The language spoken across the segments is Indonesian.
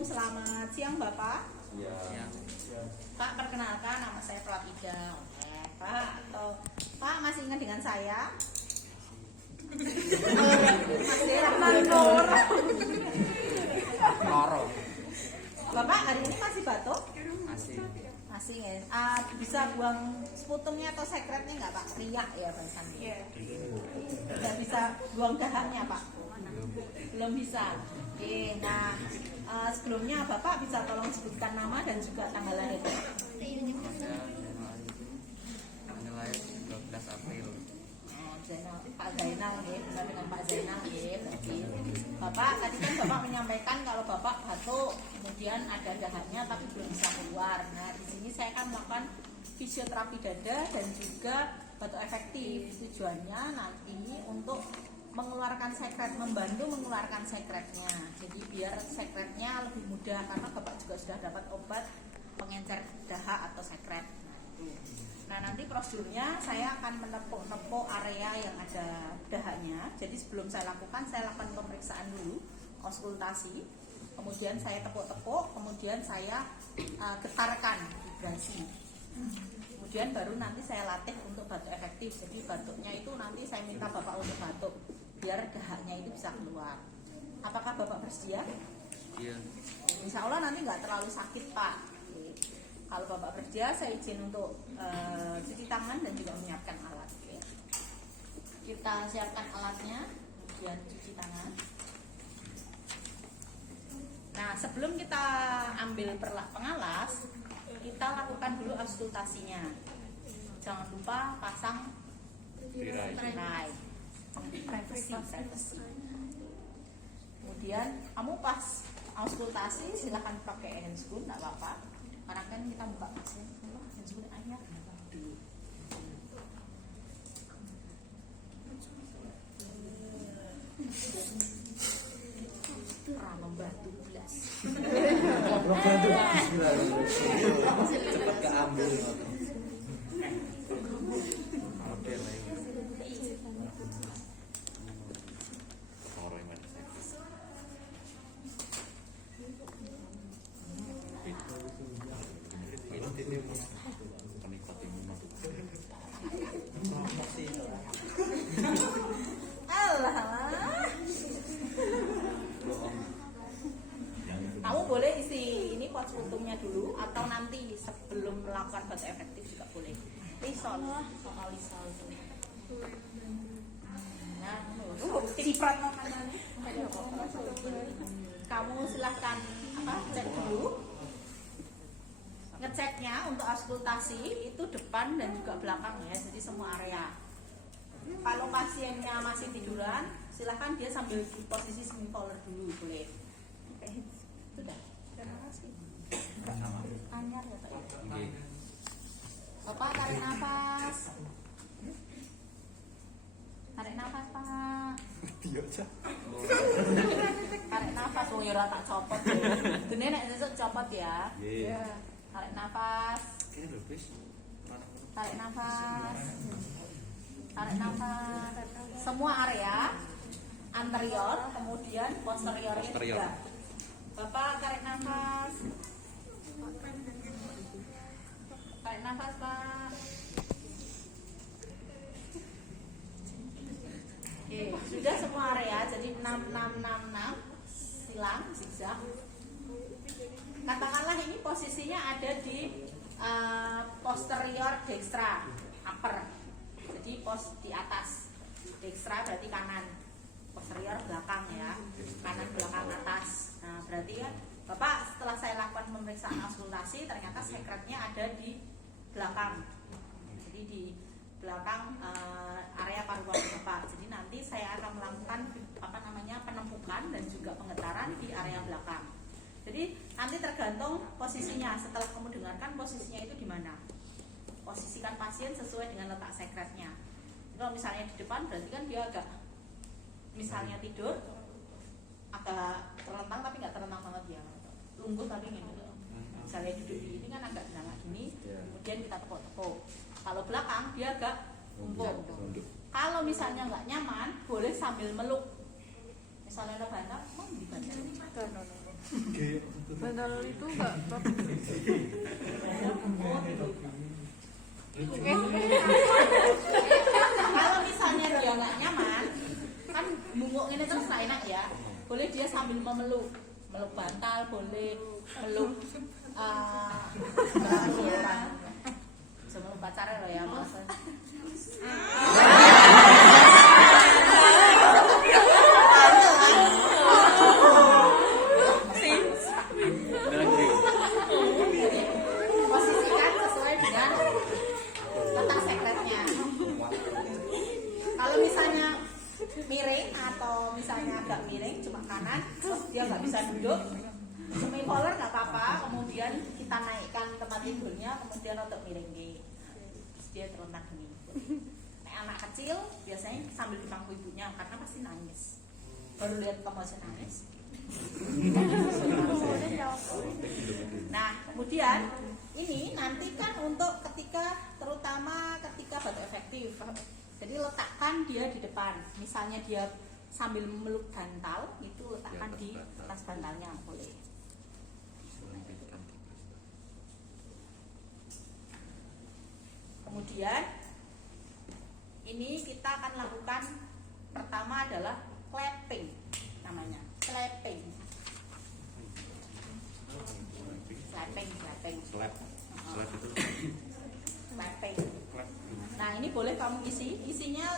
Assalamualaikum, selamat siang Bapak. Iya. Pak, perkenalkan nama saya Pratida. Oke, Pak, atau Pak masih ingat dengan saya? Masih Rahman Loro. Bapak hari ini masih batuk? Masih. Masih ya. Bisa buang sputumnya atau sekretnya nggak Pak? Riak ya bahasannya. Iya. Nggak bisa buang dahaknya Pak? Belum bisa. Oke, nah sebelumnya Bapak bisa tolong sebutkan nama dan juga tanggal lahirnya. Tanggal lahir 12 April. Pak Zainal ya, benar dengan Pak Zainal ya. Berarti Bapak tadi kan Bapak menyampaikan kalau Bapak batuk, kemudian ada dahaknya tapi belum bisa keluar. Nah di sini saya akan melakukan fisioterapi dada dan juga batuk efektif. Tujuannya nanti untuk mengeluarkan sekret, membantu mengeluarkan sekretnya. Jadi biar sekretnya lebih mudah karena Bapak juga sudah dapat obat pengencer dahak atau sekret. Nah nanti prosedurnya saya akan menepuk area yang ada dahaknya. Jadi sebelum saya lakukan pemeriksaan dulu, auskultasi. Kemudian saya tepuk-tepuk, kemudian saya getarkan vibrasi. Kemudian baru nanti saya latih untuk batuk efektif. Jadi batuknya itu nanti saya minta Bapak untuk batuk biar dahaknya itu bisa keluar. Apakah Bapak bersedia? Iya. Insya Allah nanti nggak terlalu sakit Pak. Kalau Bapak bersedia, saya izin untuk cuci tangan dan juga menyiapkan alat. Oke. Kita siapkan alatnya, kemudian cuci tangan. Nah, sebelum kita ambil pengalas, kita lakukan dulu auskultasinya. Jangan lupa pasang tirai. Privacy. Kemudian kamu pas auskultasi silahkan pakai handscoon, nggak apa-apa. Karena kan kita buka pasien, handscoon aja dulu. Ramah batu belas. Cepat keambil. Oke, baik. Alah. Kamu boleh isi ini pot sputumnya dulu atau nanti sebelum melakukan batuk efektif juga boleh. Lisol, soal lisol. Nah, ciprat makanannya. Kamu silahkan cek dulu. Ngeceknya untuk auskultasi itu depan dan juga belakang ya, jadi semua area. Kalau pasiennya masih tiduran, silahkan dia sambil di posisi semi collar dulu boleh. Oke, sudah. Terima kasih. Anyar ya Pak. Bapak tarik nafas. Tarik nafas Pak. Tarik nafas, wong ya ora tak copot. Dene nek sesuk copot ya. Iya. Tarik nafas. Kene lho, Bis. Tarik nafas. Tarik nafas. Semua area anterior, kemudian posteriornya juga. Bapak tarik nafas. Tarik nafas Pak. Oke, sudah semua area. Jadi 6666 silang zigzag. Katakanlah ini posisinya ada di posterior dextra upper. Jadi pos di atas. Dextra berarti kanan. Posterior belakang ya. Kanan belakang atas. Nah, berarti kan Bapak setelah saya lakukan pemeriksaan auskultasi ternyata sekretnya ada di belakang. Jadi di belakang area paru-paru Bapak. Jadi nanti saya akan melakukan penempukan dan juga penggetaran di area belakang. Jadi nanti tergantung posisinya. Setelah kamu dengarkan posisinya itu di mana. Posisikan pasien sesuai dengan letak sekretnya. Jadi kalau misalnya di depan berarti kan dia agak misalnya tidur agak terlentang tapi nggak terlentang banget ya. Lungguh tapi gitu. Misalnya duduk di ini kan agak nggak gini, kemudian kita tepuk-tepuk. Kalau belakang dia agak numpuk. Kalau misalnya nggak nyaman, boleh sambil meluk. Misalnya ada banyak, mau dibantu. Bantal itu enggak Kalau misalnya dia nggak nyaman, kan bungkuk ini terus nggak enak ya. Boleh dia sambil meluk bantal, boleh meluk orang. Sebelum pacaran loh ya, Mas. Posisikan sesuai dengan letak sekretnya. Kalau misalnya miring atau misalnya agak miring cuma kanan, terus dia nggak bisa duduk, semi collar nggak apa-apa. Kemudian kita naikkan tempat tidurnya, kemudian untuk miring terus dia terletak gini. Anak kecil biasanya sambil di pangku ibunya karena pasti nangis. Baru lihat kamu masih nangis. Nah, kemudian ini nanti kan untuk terutama ketika batu efektif. Jadi letakkan dia di depan. Misalnya dia sambil memeluk bantal, itu letakkan di atas bantalnya boleh. Kemudian ini kita akan lakukan pertama adalah clapping namanya. Clapping. Nah, ini boleh kamu isinya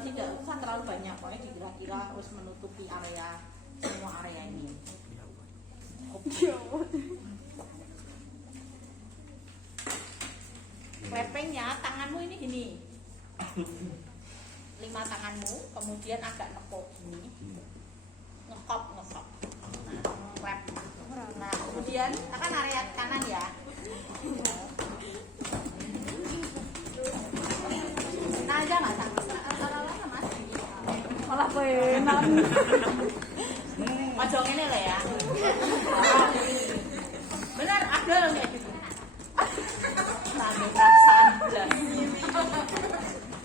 tidak usah terlalu banyak, pokoknya dikira-kira harus menutupi semua area ini. Clappingnya tanganmu ini gini, 5 tanganmu, kemudian agak nekuk gini, ngekop. Nah, clap. Nah, kemudian tekan area kanan ya. Nah, aja nggak taruh mas. malah penak. Pojok ini lah ya. Benar, ada nih. Sambil perasaan jelas.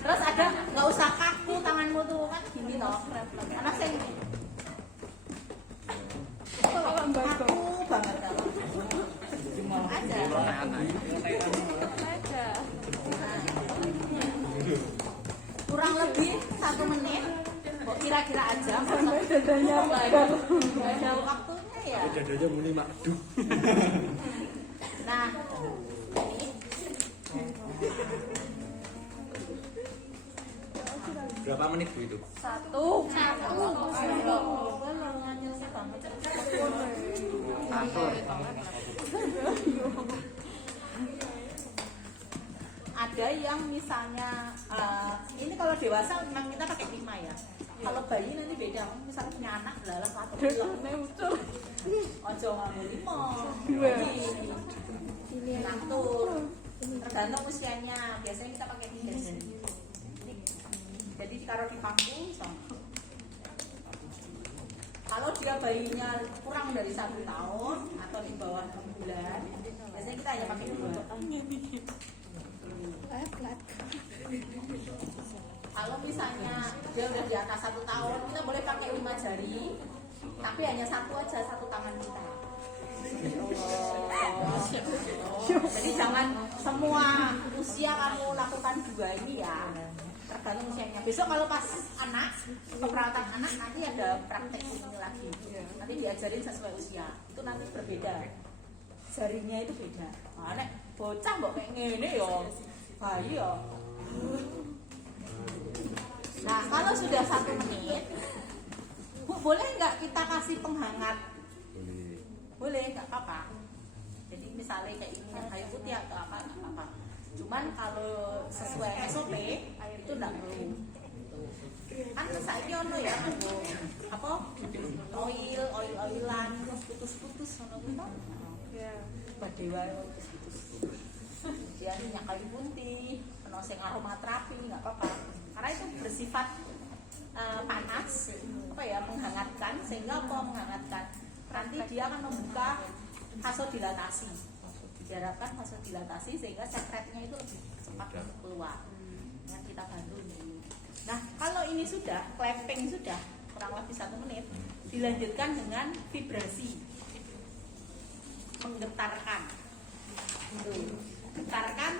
Terus ada, nggak usah kaku tanganmu tuh kan gini toh. Anak saya ini. Kaku banget kalau. Aja. Kurang lebih 1 menit. Kok kira-kira aja. Dadanya ada waktunya ya. Dadanya muni madu. Nah, ini Berapa menit Bu itu? 1. Ada yang misalnya ini kalau dewasa memang kita pakai 5 ya. Kalau bayi nanti beda. Misalnya punya anak dalam 1 kilo. Ojo ngambil 5. Ini ngatur. Tergantung usianya. Biasanya kita pakai 3 jari. Jadi ditaruh di pangku. Kalau dia bayinya kurang dari 1 tahun atau di bawah 6 bulan, biasanya kita hanya pakai 2. Kalau misalnya dia udah di atas 1 tahun, kita boleh pakai 5 jari, tapi hanya 1 aja, 1 tangan kita. Jadi jangan semua usia kamu lakukan 2 ini ya. Tergantung usianya. Besok kalau pas anak, perawatan anak nanti ada praktek ini lagi. Nanti diajarin sesuai usia. Itu nanti berbeda. Jarinya itu beda. Nah, nek bocah mbok kayak ngene yo. Bayi yo. Nah, kalau sudah 1 menit, Bu, boleh nggak kita kasih penghangat? Boleh, nggak apa-apa. Jadi misalnya kayak ini yang kayu putih atau apa, nggak apa-apa. Cuman kalau sesuai SOP itu nggak perlu. Kan saya ono ya, apa oilan, putus-putus, ono gitu. Badewa putus-putus. Dia minyak kayu putih, ono sing aromaterapi, nggak apa-apa. Karena itu bersifat panas, apa ya, menghangatkan, sehingga menghangatkan. Nanti dia akan membuka vasodilatasi. Diharapkan vasodilatasi sehingga sekretnya itu lebih cepat keluar. Yang kita bantu dulu. Nah, kalau ini sudah, clapping sudah kurang lebih 1 menit, dilanjutkan dengan vibrasi, menggetarkan. Getarkan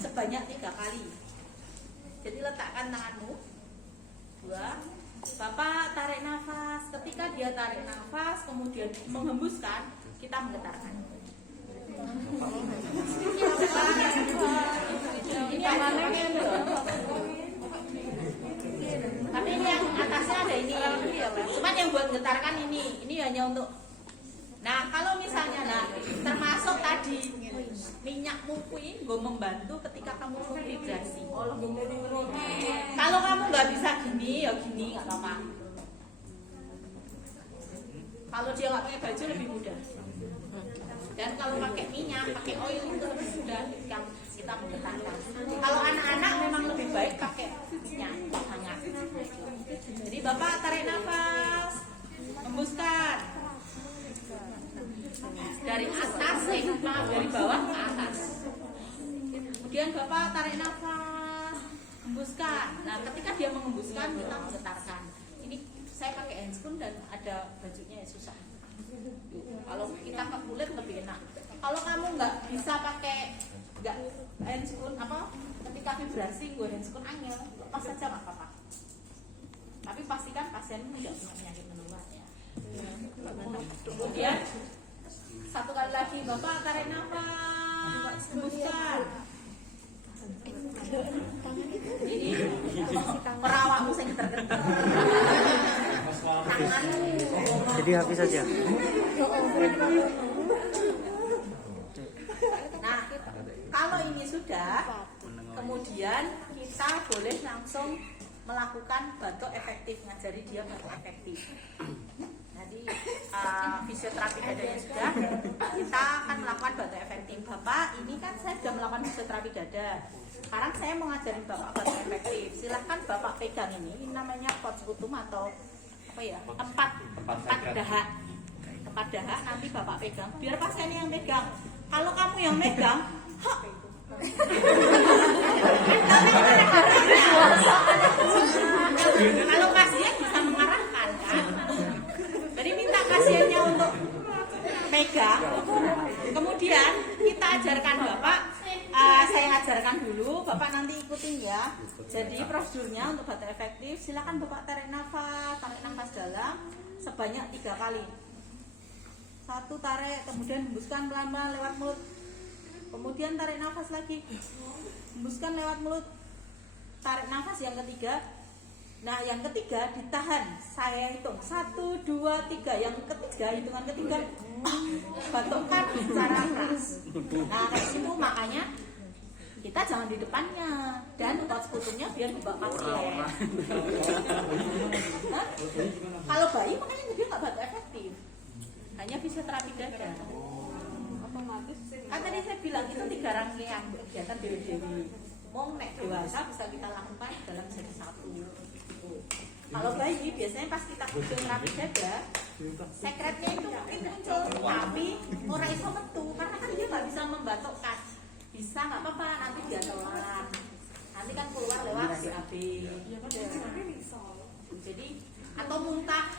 sebanyak 3 kali. Jadi letakkan tanganmu. 2. Bapak tarik nafas. Ketika dia tarik nafas, kemudian menghembuskan, kita menggetarkan. Ini tapi ini yang atasnya ada ini. Cuman yang buat getarkan ini hanya untuk. Nah, kalau misalnya termasuk tadi minyakmu kuwi gue membantu ketika kamu vibrasi. Kalau kamu nggak bisa gini, ya gini nggak apa-apa. Kalau dia nggak pakai baju lebih mudah. Dan kalau pakai minyak, pakai oil itu lebih mudah kita menggetarkan. Kalau anak-anak memang lebih baik pakai minyak hangat. Jadi Bapak tarik nafas, hembuskan. Dari atas dari bawah ke atas. Kemudian Bapak tarik nafas, hembuskan. Nah, ketika dia menghembuskan, kita menggetarkan. Ini saya pakai handscoon dan ada bajunya ya, susah. Kalau kita ke kulit lebih enak. Kalau kamu nggak bisa pakai handscoon ketika vibrasi gue handscoon angel, lepas saja nggak apa-apa. Tapi pastikan pasienmu tidak punya penyakit menular ya. Kemudian 1 kali lagi Bapak tarik nafas, hembuskan. Ini perawakmu saya tergentar. Tanganmu. Jadi habis saja. Nah, kalau ini sudah, kemudian kita boleh langsung melakukan batuk efektif, ngajari dia batuk efektif. Jadi fisioterapi dadanya sudah, kita akan melakukan batuk efektif. Bapak, ini kan saya sudah melakukan fisioterapi dada. Sekarang saya mau ngajarin Bapak batuk efektif. Silahkan Bapak pegang ini namanya potskutum atau apa ya? Tempat dahak. Tempat dahak nanti Bapak pegang. Biar pasiennya yang pegang. Kalau kamu yang megang, kalau pasien bisa mengarahkan kan. Jadi minta pasiennya untuk megang. Kemudian kita ajarkan Bapak. Saya ajarkan dulu, Bapak nanti ikutin ya. Jadi prosedurnya untuk batuk efektif, silakan Bapak tarik nafas dalam sebanyak 3 kali. 1 tarik, kemudian hembuskan pelan-pelan lewat mulut. Kemudian tarik nafas lagi, hembuskan lewat mulut. Tarik nafas yang ketiga. Nah, yang ketiga ditahan. Saya hitung 1, 2, 3. Yang ketiga, hitungan ketiga batukkan secara keras. Nah, kayak situ makanya kita jangan di depannya dan potskutumnya biar bawa pasien. Kalau bayi makanya dia nggak batuk efektif. Hanya fisioterapi dada. Otomatis. Kan tadi saya bilang itu 3 rangkaian kegiatan dewi-dewi. Mau nek dewasa bisa kita lakukan dalam sesi 1. Kalau bayi biasanya pas kita fisioterapi dada, sekretnya itu mungkin muncul, tapi orang iso metu karena kan dia nggak bisa membatukkan. Bisa nggak apa-apa, nanti dia telan. Nanti kan keluar lewat BAB. Jadi atau muntah.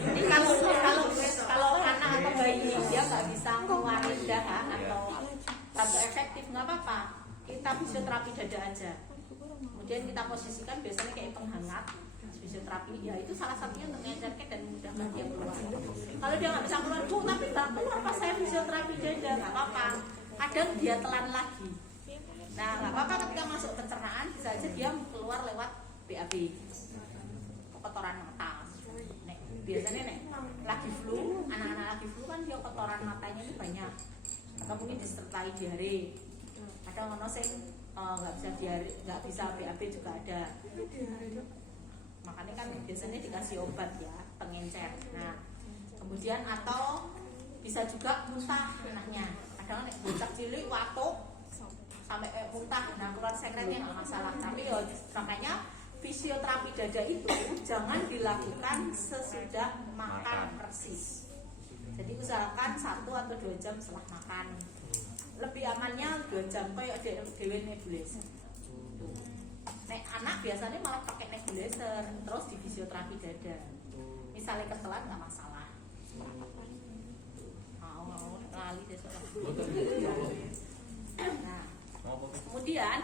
Ini kalau anak atau bayi dia nggak bisa mengeluarkan dahak atau batuk efektif nggak apa-apa, kita fisioterapi dada aja. Kemudian kita posisikan biasanya kayak penghangat fisioterapi, ya itu salah satunya untuk mengejarkan dan memudahkan dia keluar. Kalau dia nggak bisa keluar, Bu, tapi nggak keluar pas saya fisioterapi dada, nggak apa-apa. Kadang dia telan lagi. Nah, nggak apa-apa ketika masuk pencernaan bisa aja dia keluar lewat BAB, kotoran mata. Biasanya lagi flu, anak-anak lagi flu kan dia kotoran matanya itu banyak. Atau mungkin disertai diare. Ada ono sing nggak bisa diare, nggak bisa BAB juga ada. Makanya kan biasanya dikasih obat ya, pengencer. Nah, kemudian atau bisa juga muntah anaknya. Kadang nek bocah cilik watuk sampai muntah, nah keluar sekretnya nggak masalah. Tapi ya makanya fisioterapi dada itu jangan dilakukan sesudah makan persis. Jadi usahakan 1 atau 2 jam setelah makan. Lebih amannya 2 jam kayak dewe nebulizer. Nek anak biasanya malah pakai nebulizer terus di fisioterapi dada. Misalnya ketelan nggak masalah. Mau lali deh soalnya. Nah, kemudian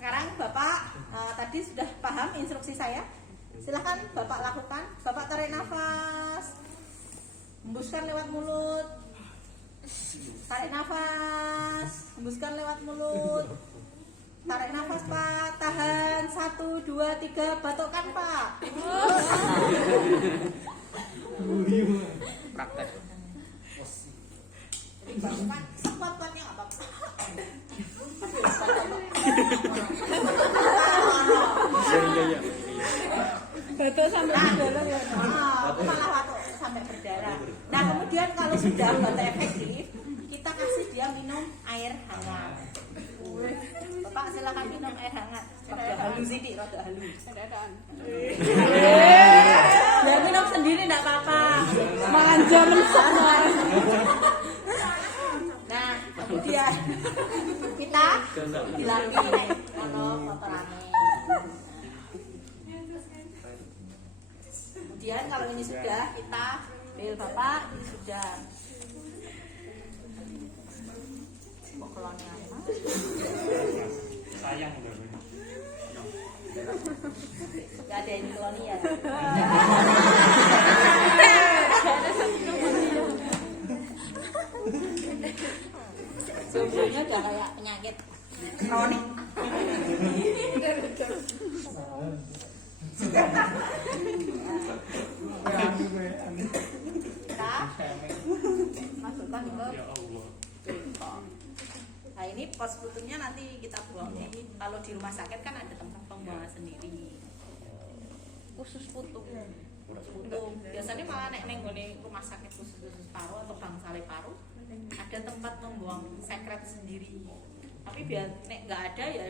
sekarang Bapak tadi sudah paham instruksi saya. Silahkan Bapak lakukan. Bapak tarik nafas, hembuskan lewat mulut. Tarik nafas, hembuskan lewat mulut. Tarik nafas Pak, tahan 1, 2, 3, batukkan Pak. Praktek. Jadi batukkan sekuat-kuatnya nggak apa-apa. Iya. Batuk sampai berdarah ya. Aku malah batuk sampai berdarah. Nah kemudian kalau sudah batuk efektif, kita kasih dia minum air hangat. Bapak silakan minum air hangat. Rada halus sidik, rada halus. Dadaan. Ya minum sendiri enggak apa-apa. Manja sana. Nah, kemudian kita dilatih ono kotorane. Kemudian kalau ini sudah kita bel Bapak ini sudah. Kok kelonnya Sayang udah. Gak ada yang keloni ya. Sebelumnya udah kayak penyakit kronik. Kita masukkan ke bengkok. Nah ini pos putumnya nanti kita buang. Kalau di rumah sakit kan ada tempat pembuangan sendiri. Khusus putung. Putung. Biasanya malah neng rumah sakit khusus paru atau bangsale paru ada tempat membuang sekret sendiri. Tapi biar nek nggak ada ya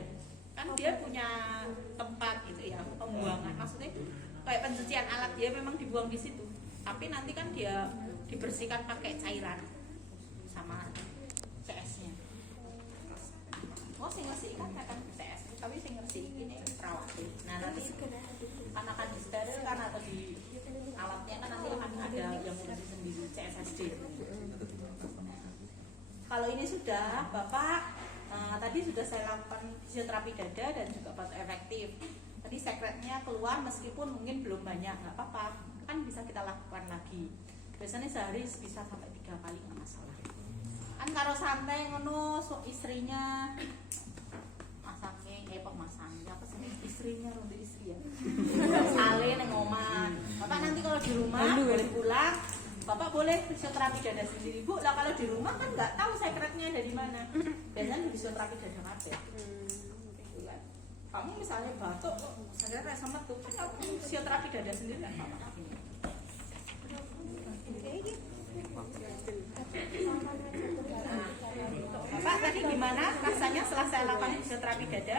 kan dia punya tempat gitu ya pembuangan. Maksudnya kayak pencucian alat dia memang dibuang di situ. Tapi nanti kan dia dibersihkan pakai cairan sama CS-nya. Oh, sing ngerti kan CS, tapi sing ngerti ini perawat. Nah nanti karena akan disteril kan atau di alatnya kan nanti akan ada yang ngurusi sendiri CSSD. Kalau ini sudah Bapak tadi sudah saya lakukan fisioterapi dada dan juga batuk efektif. Tadi sekretnya keluar meskipun mungkin belum banyak, nggak apa-apa, kan bisa kita lakukan lagi. Biasanya sehari bisa sampai 3 kali nggak masalah. Kan kalau santai ngono istrinya masaknya pemasangnya apa sih istrinya ronde istri ya. Sale neng omah. Bapak nanti kalau di rumah boleh pulang. Bapak boleh fisioterapi dada sendiri Bu. Lah kalau di rumah kan nggak tahu sekretnya dari mana. Biasanya di fisioterapi dada ada. Kamu misalnya batuk, saya rasa sama tuh, kamu fisioterapi dada sendiri kan Bapak. Bapak tadi gimana rasanya setelah saya lakukan fisioterapi dada?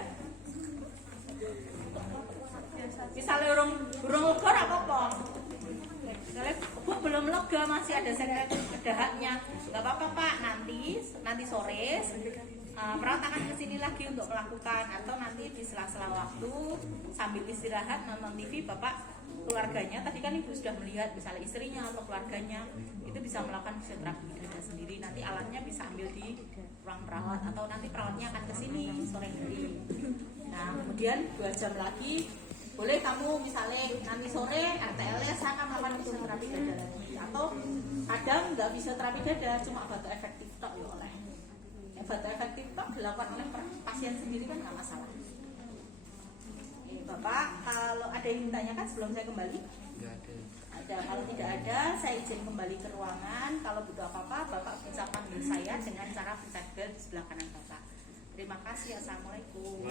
Misalnya urung lega apa-apa. Misalnya belum lega masih ada sekret dahaknya, nggak apa-apa Pak. Nanti sore perawat akan kesini lagi untuk melakukan, atau nanti di sela-sela waktu sambil istirahat nonton TV Bapak keluarganya tadi kan Ibu sudah melihat misalnya istrinya atau keluarganya itu bisa melakukan fisioterapi dada sendiri. Nanti alatnya bisa ambil di ruang perawat atau nanti perawatnya akan kesini sore hari. Nah kemudian 2 jam lagi boleh kamu misalnya nanti sore RTL-nya saya akan melakukan fisioterapi dada lagi, atau kadang nggak fisioterapi dada cuma batuk efektif tok ya oleh. Batuk efektif tok dilakukan oleh pasien sendiri kan nggak masalah. Bapak, kalau ada yang ditanyakan sebelum saya kembali? Tidak ada. Ada. Kalau tidak ada, saya izin kembali ke ruangan. Kalau butuh apa-apa, Bapak bisa panggil saya dengan cara pencet bel di sebelah kanan Bapak. Terima kasih. Assalamualaikum.